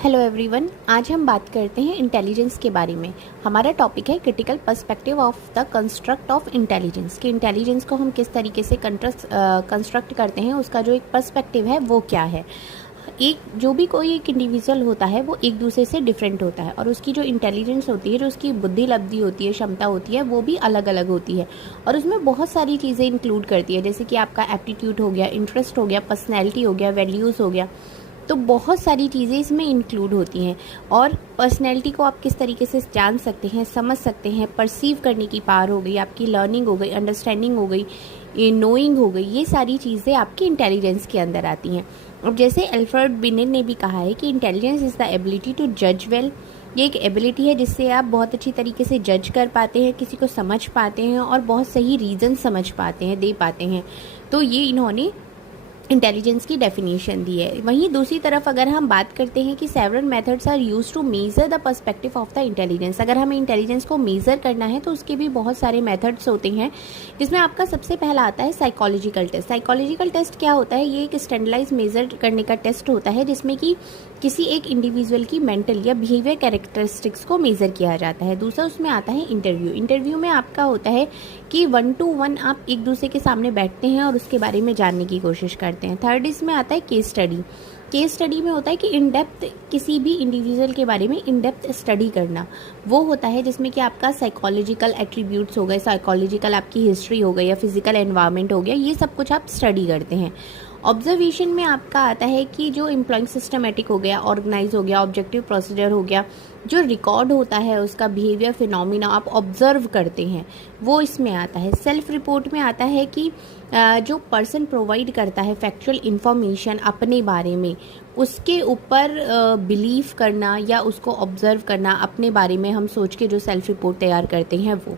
Hello everyone, आज हम बात करते हैं इंटेलिजेंस के बारे में। हमारा टॉपिक है critical perspective of the construct of intelligence, कि इंटेलिजेंस को हम किस तरीके से कंस्ट्रक्ट करते हैं, उसका जो एक पर्सपेक्टिव है वो क्या है। जो भी कोई एक इंडिविजुअल होता है वो एक दूसरे से डिफरेंट होता है और उसकी जो इंटेलिजेंस होती है, जो उसकी बुद्धि लब्धि होती है, क्षमता होती है, वो भी अलग अलग होती है और उसमें बहुत सारी चीज़ें इंक्लूड करती है, जैसे कि आपका एप्टीट्यूड हो गया, इंटरेस्ट हो गया, पर्सनैलिटी हो गया, वैल्यूज़ हो गया। तो बहुत सारी चीज़ें इसमें इंक्लूड होती हैं और पर्सनैलिटी को आप किस तरीके से जान सकते हैं, समझ सकते हैं, परसीव करने की पावर हो गई, आपकी लर्निंग हो गई, अंडरस्टैंडिंग हो गई, नोइंग हो गई, ये सारी चीज़ें आपकी इंटेलिजेंस के अंदर आती हैं। अब जैसे अल्फ्रेड बिनेट ने भी कहा है कि intelligence is the ability to जज वेल। ये एक एबिलिटी है जिससे आप बहुत अच्छी तरीके से जज कर पाते हैं, किसी को समझ पाते हैं और बहुत सही रीज़न समझ पाते हैं, दे पाते हैं। तो ये इन्होंने इंटेलिजेंस की डेफिनेशन दी है। वहीं दूसरी तरफ अगर हम बात करते हैं कि several methods are used to measure the perspective of the intelligence, अगर हमें इंटेलिजेंस को मेजर करना है तो उसके भी बहुत सारे मेथड्स होते हैं, जिसमें आपका सबसे पहला आता है साइकोलॉजिकल टेस्ट। साइकोलॉजिकल टेस्ट क्या होता है? ये एक स्टैंडर्डाइज मेजर करने का टेस्ट होता है जिसमें कि किसी एक इंडिविजुअल की मेंटल या बिहेवियर कैरेक्टरिस्टिक्स को मेजर किया जाता है। दूसरा उसमें आता है इंटरव्यू। इंटरव्यू में आपका होता है कि 1 to 1 आप एक दूसरे के सामने बैठते हैं और उसके बारे में जानने की कोशिश करते हैं। थर्ड इसमें आता है केस स्टडी। केस स्टडी में होता है कि इन डेप्थ किसी भी इंडिविजुअल के बारे में इन डेप्थ स्टडी करना। वो होता है जिसमें कि आपका साइकोलॉजिकल एट्रीब्यूट्स हो गए, साइकोलॉजिकल आपकी हिस्ट्री हो गई या फिजिकल एनवायरनमेंट हो गया, ये सब कुछ आप स्टडी करते हैं। ऑब्जर्वेशन में आपका आता है कि जो एम्प्लॉइंग सिस्टमेटिक हो गया, ऑर्गेनाइज हो गया, ऑब्जेक्टिव प्रोसीजर हो गया, जो रिकॉर्ड होता है उसका बिहेवियर फिनोमिना आप ऑब्जर्व करते हैं, वो इसमें आता है। सेल्फ रिपोर्ट में आता है कि जो पर्सन प्रोवाइड करता है फैक्चुअल इंफॉर्मेशन अपने बारे में, उसके ऊपर बिलीव करना या उसको ऑब्जर्व करना, अपने बारे में हम सोच के जो सेल्फ रिपोर्ट तैयार करते हैं वो।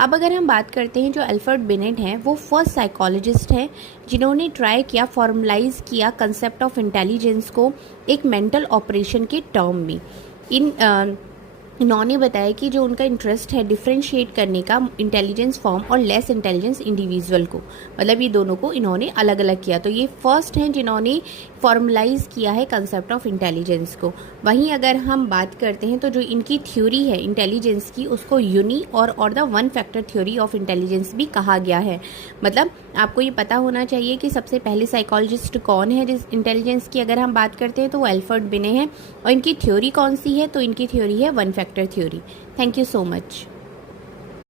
अब अगर हम बात करते हैं, जो अल्फ्रेड बिनेट हैं वो फर्स्ट साइकोलॉजिस्ट हैं जिन्होंने ट्राई किया, फॉर्मलाइज किया कंसेप्ट ऑफ इंटेलिजेंस को एक मेंटल ऑपरेशन के टर्म में। इन्होंने बताया कि जो उनका इंटरेस्ट है डिफ्रेंशिएट करने का इंटेलिजेंस फॉर्म और लेस इंटेलिजेंस इंडिविजुअल को, मतलब ये दोनों को इन्होंने अलग अलग किया। तो ये फर्स्ट हैं जिन्होंने फॉर्मलाइज किया है कंसेप्ट ऑफ इंटेलिजेंस को। वहीं अगर हम बात करते हैं तो जो इनकी थ्योरी है इंटेलिजेंस की, उसको यूनी और the one factor theory of intelligence भी कहा गया है। मतलब आपको ये पता होना चाहिए कि सबसे पहले साइकोलॉजिस्ट कौन है जिस इंटेलिजेंस की अगर हम बात करते हैं तो वो अल्फ्रेड बिनेट है, और इनकी थ्योरी कौन सी है? तो इनकी थ्योरी है one factor theory. Thank you so much.